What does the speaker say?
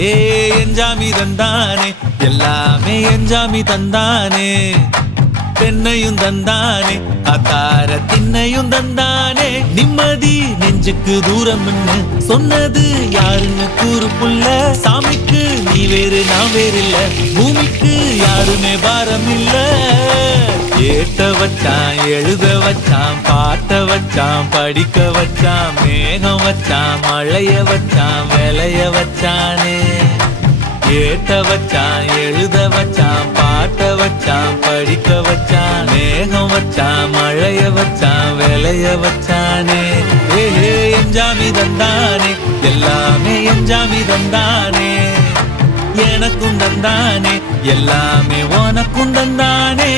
ஏ எஞ்சாமி தந்தானே எல்லாமே எஞ்சாமி தந்தானே தென்னையும் தந்தானே அத்தார திண்ணையும் தந்தானே நிம்மதி நெஞ்சுக்கு தூரம் சொன்னது யாருன்னு கூறு புள்ள சாமிக்கு நீ வேறு நான் வேறு இல்ல பூமிக்கு யாருமே பாரம் இல்ல ஏத்த வச்சான் எழுத வச்சான் பாட்ட வச்சான் படிக்க வச்சான் மேகம் வச்சான் மழைய வச்சான் விளைய வச்சானே ஏத்த வச்சான் எழுத வச்சான் பாட்ட வச்சான் படிக்க வச்சான் மேகம் வச்சான் மழைய வச்சான் விளைய வச்சானே ஏ எஞ்சாமி தந்தானே எல்லாமே எஞ்சாமி தந்தானே எனக்கும் தந்தானே எல்லாமே உனக்கும் தந்தானே